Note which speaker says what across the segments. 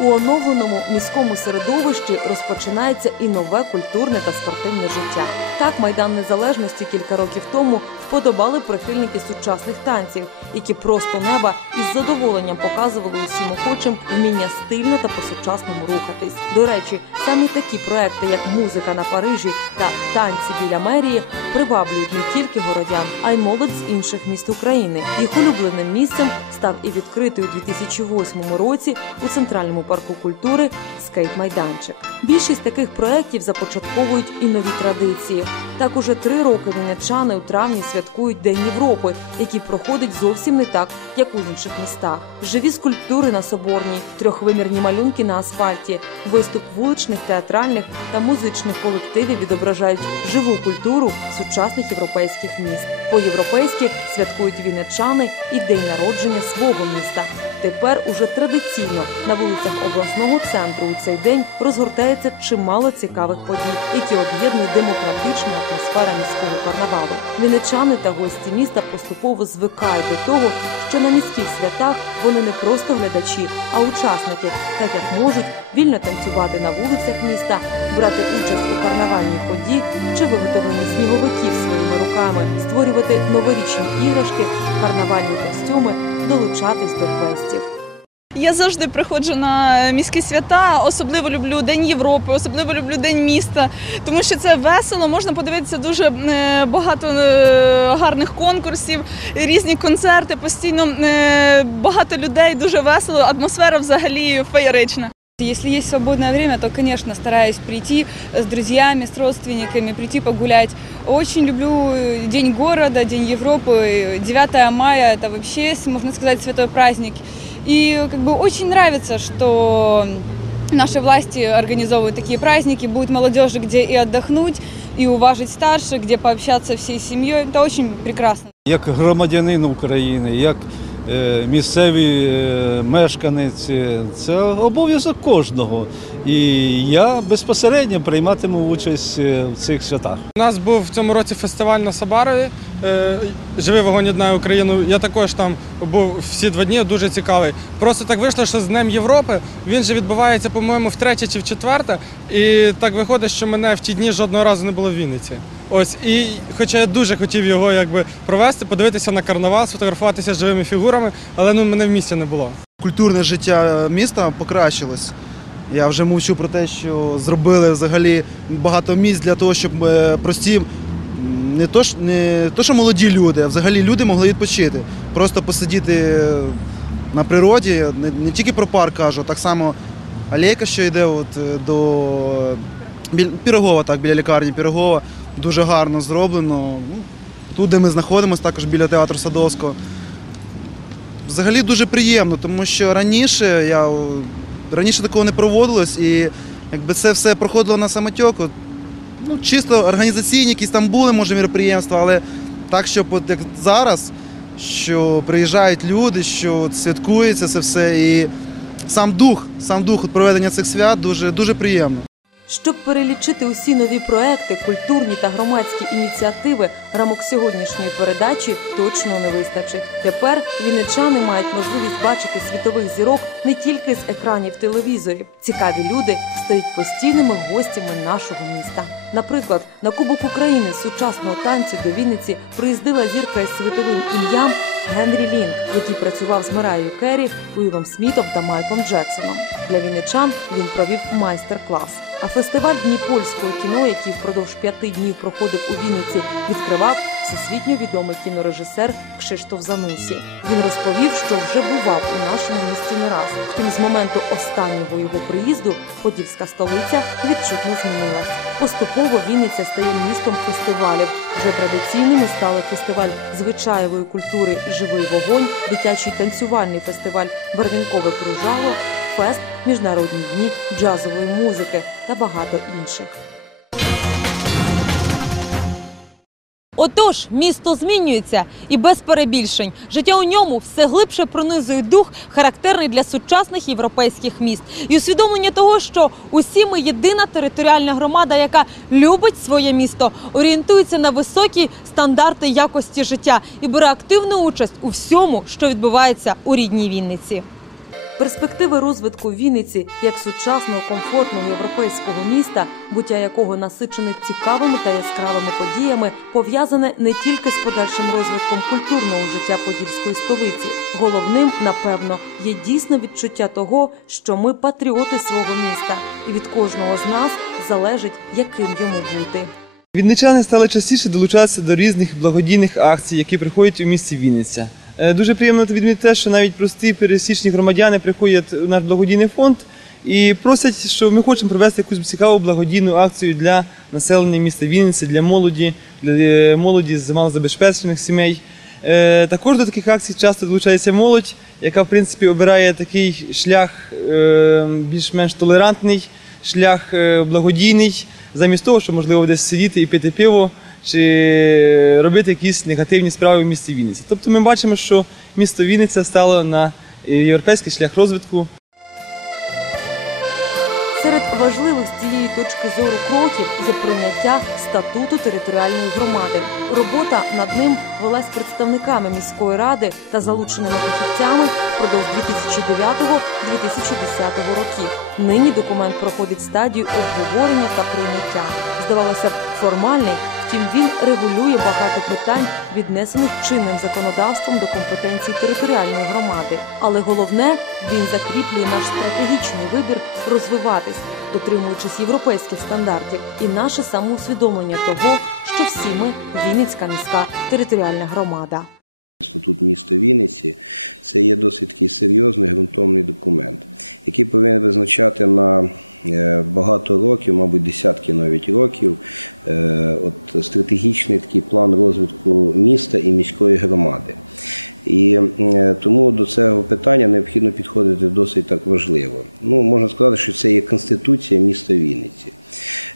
Speaker 1: У оновленому міському середовищі розпочинається і нове культурне та спортивне життя. Так, майдан незалежності кілька років тому вподобали прихильники сучасних танців, які просто неба із задоволенням показували усім охочим вміння стильно та по-сучасному рухатись. До речі, саме такі проекти, як музика на Парижі та танці біля мерії, приваблюють не тільки городян, а й молодь з інших міст України. Їх улюбленим місцем став і відкритий у 2008 році у центральному парку культури скейт-майданчик. Більшість таких проєктів започатковують і нові традиції. Так уже три роки вінничани у травні святкують День Європи, який проходить зовсім не так, як у інших містах. Живі скульптури на соборній, трьохвимірні малюнки на асфальті, виступ вуличних, театральних та музичних колективів відображають живу культуру сучасних європейських міст. По-європейськи святкують вінничани і день народження свого міста. Тепер уже традиційно на вулицях обласного центру у цей день розгортається чимало цікавих подій, які об'єднує демократична атмосфера міського карнавалу. Вінничани та гості міста поступово звикають до того, що на міських святах вони не просто глядачі, а учасники, так як можуть вільно танцювати на вулицях міста, брати участь у карнавальній ході чи виготовленні сніговиків своїми руками, створювати новорічні іграшки, карнавальні костюми, долучатись до квестів.
Speaker 2: Я завжди приходжу на міські свята. Особливо люблю День Європи, особливо люблю День міста, тому що це весело. Можна подивитися дуже е, багато е, гарних конкурсів, різні концерти. Постійно е, багато людей, дуже весело. Атмосфера взагалі феєрична.
Speaker 3: Если есть свободное время, то, конечно, стараюсь прийти с друзьями, с родственниками, прийти погулять. Очень люблю День города, День Европы. 9 мая – это вообще, можно сказать, святой праздник. И как бы очень нравится, что наши власти организовывают такие праздники, будет молодежи где и отдохнуть, и уважить старших, где пообщаться всей семьей. Это очень прекрасно.
Speaker 4: Як громадянин України, як е, місцевий е, мешканець, е, це обов'язок кожного. І я безпосередньо прийматиму участь е, в цих святах.
Speaker 5: У нас був в цьому році фестиваль на Сабарові. Живий вогонь єднає Україну. Я також там був всі два дні, дуже цікавий. Просто так вийшло, що з Днем Європи він же відбувається, по-моєму, втретє чи в четверте. І так виходить, що мене в ті дні жодного разу не було в Вінниці. Ось і хоча я дуже хотів його якби провести, подивитися на карнавал, сфотографуватися з живими фігурами, але ну мене в місті не було.
Speaker 6: культурне життя міста покращилось. Я вже мовчу про те, що зробили взагалі багато місць для того, щоб е, прості, не то, не то, що молоді люди, а взагалі люди могли відпочити. Просто посидіти е, на природі, не, не тільки про парк кажу, так само алейка, що йде от, е, до Пірогова, так, біля лікарні Пірогова, дуже гарно зроблено. Ну, Тут, де ми знаходимося, також біля театру Садовського. Взагалі дуже приємно, тому що раніше я раніше такого не проводилось, і якби це все проходило на самотьок. от, Ну, чисто організаційні якісь там були, може, міроприємства, але так, щоб от як зараз, що приїжджають люди, що святкується це все. І сам дух, сам дух проведення цих свят дуже, дуже приємно.
Speaker 1: Щоб перелічити усі нові проекти, культурні та громадські ініціативи, рамок сьогоднішньої передачі точно не вистачить. Тепер вінничани мають можливість бачити світових зірок не тільки з екранів телевізорів. Цікаві люди стають постійними гостями нашого міста. Наприклад, на Кубок України сучасного танцю до Вінниці приїздила зірка із світовим ім'ям Генрі Лінк, який працював з Мераєю Керрі, Уілом Смітом та Майклом Джексоном. Для вінничан він провів майстер-клас. А фестиваль Дні польського кіно, який впродовж п'яти днів проходив у Вінниці, відкривав всесвітньо відомий кінорежисер Кшиштоф Занусі. Він розповів, що вже бував у нашому місті не раз. Втім, з моменту останнього його приїзду подільська столиця відчутно змінилась. Поступово Вінниця стає містом фестивалів. Вже традиційними стали фестиваль звичаєвої культури Живий вогонь, дитячий танцювальний фестиваль Барвінкове кружало, фест Міжнародні дні джазової музики та багато інших.
Speaker 7: Отож, місто змінюється і без перебільшень. Життя у ньому все глибше пронизує дух, характерний для сучасних європейських міст, і усвідомлення того, що усі ми єдина територіальна громада, яка любить своє місто, орієнтується на високі стандарти якості життя і бере активну участь у всьому, що відбувається у рідній Вінниці.
Speaker 1: Перспективи розвитку Вінниці як сучасного комфортного європейського міста, буття якого насичене цікавими та яскравими подіями, пов'язане не тільки з подальшим розвитком культурного життя подільської столиці. Головним, напевно, є дійсно відчуття того, що ми патріоти свого міста, і від кожного з нас залежить, яким йому бути.
Speaker 8: Вінничани стали частіше долучатися до різних благодійних акцій, які приходять у місті Вінниця. Е, Дуже приємно відмітити те, що навіть прості пересічні громадяни приходять у наш благодійний фонд і просять, що ми хочемо провести якусь цікаву благодійну акцію для населення міста Вінниці, для молоді, для е, молоді з малозабезпечених сімей. Е, Також до таких акцій часто долучається молодь, яка в принципі обирає такий шлях більш-менш толерантний, шлях благодійний, замість того, щоб можливо десь сидіти і пити пиво чи робити якісь негативні справи в місті Вінниці. Тобто ми бачимо, що місто Вінниця стало на європейський шлях розвитку.
Speaker 1: Серед важливих з цієї точки зору кроків є прийняття статуту територіальної громади. Робота над ним велась представниками міської ради та залученими фахівцями впродовж 2009-2010 років. Нині документ проходить стадію обговорення та прийняття. Здавалося б, формальний. Втім, він регулює багато питань, віднесених чинним законодавством до компетенцій територіальної громади. Але головне, він закріплює наш стратегічний вибір розвиватись, дотримуючись європейських стандартів, і наше самоусвідомлення того, що всі ми Вінницька міська територіальна громада.
Speaker 9: Статут міста Вінниці це є досить такий серйозний ґрунтовний документ, який повинен визначати на е, багато років, мабуть, десятки навіть років, е, от стратегічний такий план розвитку міста і міської громади. І е, тому до цього питання необхідно підходити досить так важливо. Ну, можна сказати, що це є конституція міста Вінниці.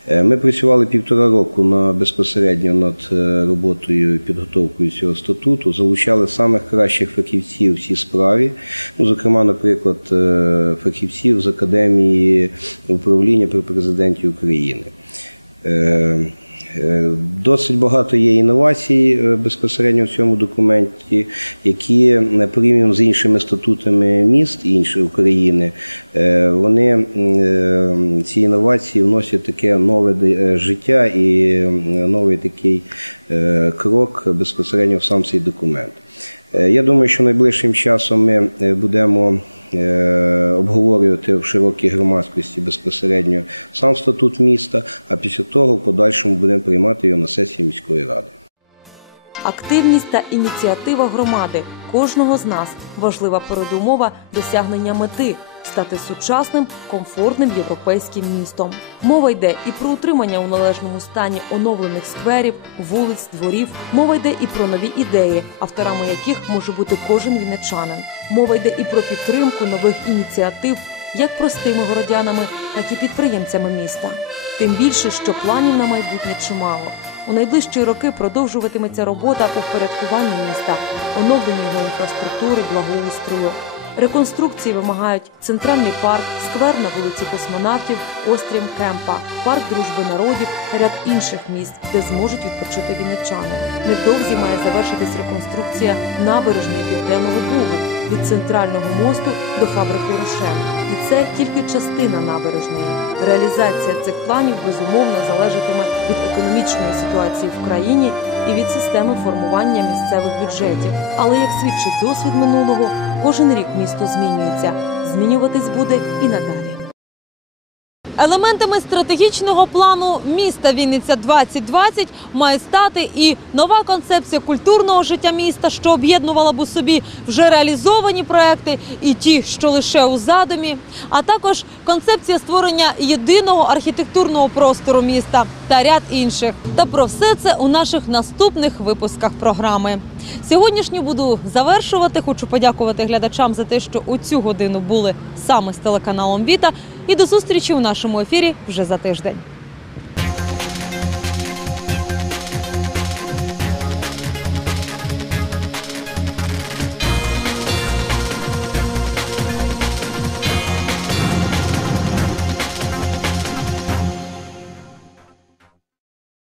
Speaker 9: Е, Ми працювали півтора року на безпосередньо над е, роботою і підготовкою цього статуту, залучали самих кращих фахівців в цій справі. Ну, зокрема, наприклад, фахівців з академії управління при президенті України. Е, Досить багато є інновацій е, безпосередньо в цьому документі, які е, порівняно з іншими статутами міст іншої України, вони ці інновації вносять таке нове життя і новий такий крок безпосередньо в сам цей документ. Я думаю, що найближчим часом ми будемо обговорювати в широкій громадськості безпосередньо сам статут міста, а після того в подальшому будемо приймати його на сесії міської ради.
Speaker 1: Активність та ініціатива громади кожного з нас важлива передумова досягнення мети стати сучасним, комфортним європейським містом. Мова йде і про утримання у належному стані оновлених скверів, вулиць, дворів. Мова йде і про нові ідеї, авторами яких може бути кожен вінничанин. Мова йде і про підтримку нових ініціатив як простими городянами, так і підприємцями міста. Тим більше, що планів на майбутнє чимало. У найближчі роки продовжуватиметься робота по впорядкуванню міста, оновленню його інфраструктури, благоустрою. Реконструкції вимагають центральний парк, сквер на вулиці космонавтів, острів Кемпа, парк дружби народів та ряд інших місць, де зможуть відпочити вінничани. Невдовзі має завершитись реконструкція набережної південного бугу від центрального мосту до фабрики Рошен. І це тільки частина набережної. Реалізація цих планів безумовно залежатиме від економічної ситуації в країні і від системи формування місцевих бюджетів. Але як свідчить досвід минулого, кожен рік місто змінюється. Змінюватись буде і надалі.
Speaker 7: Елементами стратегічного плану міста Вінниця 2020 має стати і нова концепція культурного життя міста, що об'єднувала б у собі вже реалізовані проекти, і ті, що лише у задумі, а також концепція створення єдиного архітектурного простору міста та ряд інших. Та про все це у наших наступних випусках програми. Сьогоднішню буду завершувати. Хочу подякувати глядачам за те, що у цю годину були саме з телеканалом Віта. І до зустрічі у нашому ефірі вже за тиждень.